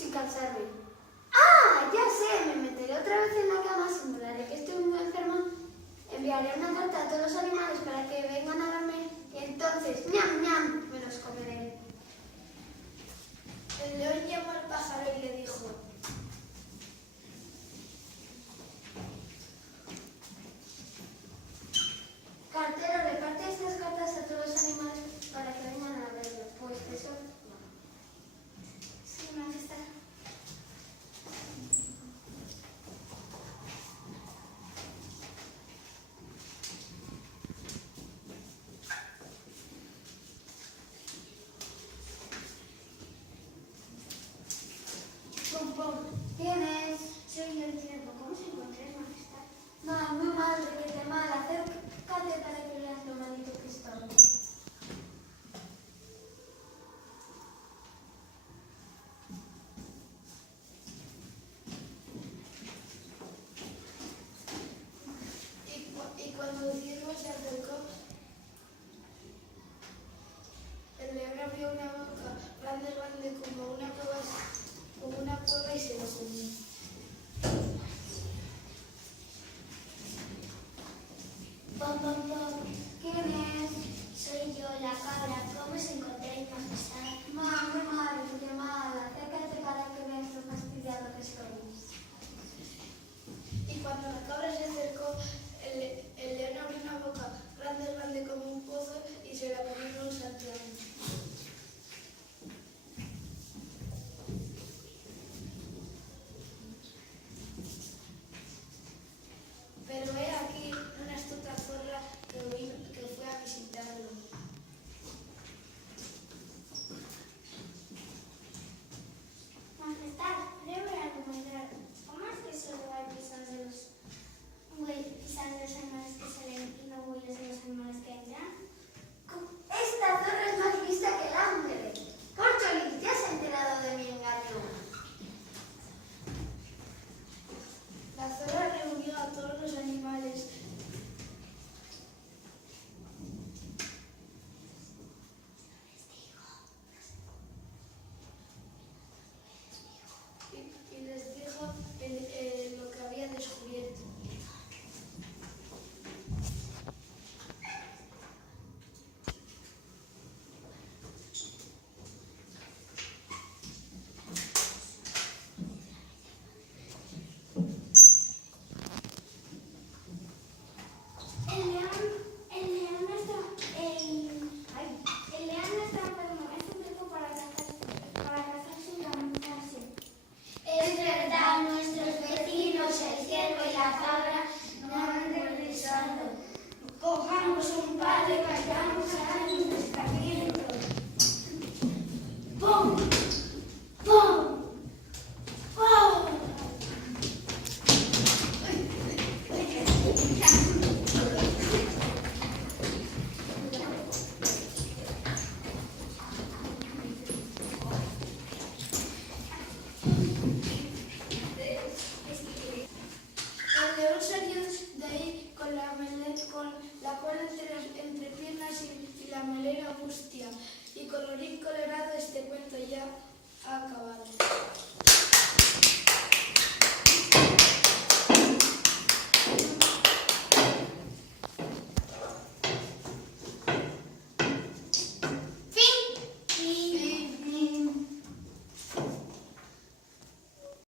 sin cansarme. ¡Ah! Ya sé, me meteré otra vez en la cama, simularé que estoy muy enferma, enviaré una carta a todos los animales para que vengan a verme y entonces, ¡ñam, ñam!, me los comeré. El león llamó al pájaro y le dijo: Cartero, reparte estas cartas a todos los animales para que vengan a verlo. Pues eso. Sí, majestad. Pum, pum. ¿Quién es? Soy yo el ciervo. ¿Cómo se encuentra, majestad? No, muy mal, requete mal. Acércate para que veas lo malito que estoy. Y cuando el ciervo se acercó, el león abrió una boca grande, grande como una cueva y se lo comió. Pum, pum, pum. ¿Quién es? Soy yo, la cabra. ¿Cómo se encontráis, majestad? Mal, muy mal, requete mal. Acércate para que veas lo fastidiado que estoy. Y cuando la cabra se acercó, el león abrió una boca grande, grande como un pozo y se la comió en un santiago. Pero he aquí una astuta zorra que fue a visitarlo. Majestad, le voy a comentar. ¿Cómo es que solo hay pisadas de los animales que salen y no huellas de los animales que entran? Esta zorra es más lista que el hambre. Corcholis, ¿ya se ha enterado de mi engaño? La zorra reunió a todos los animales y les dijo lo que había descubierto. El león está enfermo. Es un truco para casarse y lamentarse. Es verdad, nuestros vecinos, el ciervo y la cabra, no han regresado. Cojamos un palo y vayamos a dar un escarmiento. ¡Pum! ¡Pum! ¡Pum! El león salió de ahí con la cola entre piernas y la melena mustia. Y colorín colorado, este cuento ya ha acabado.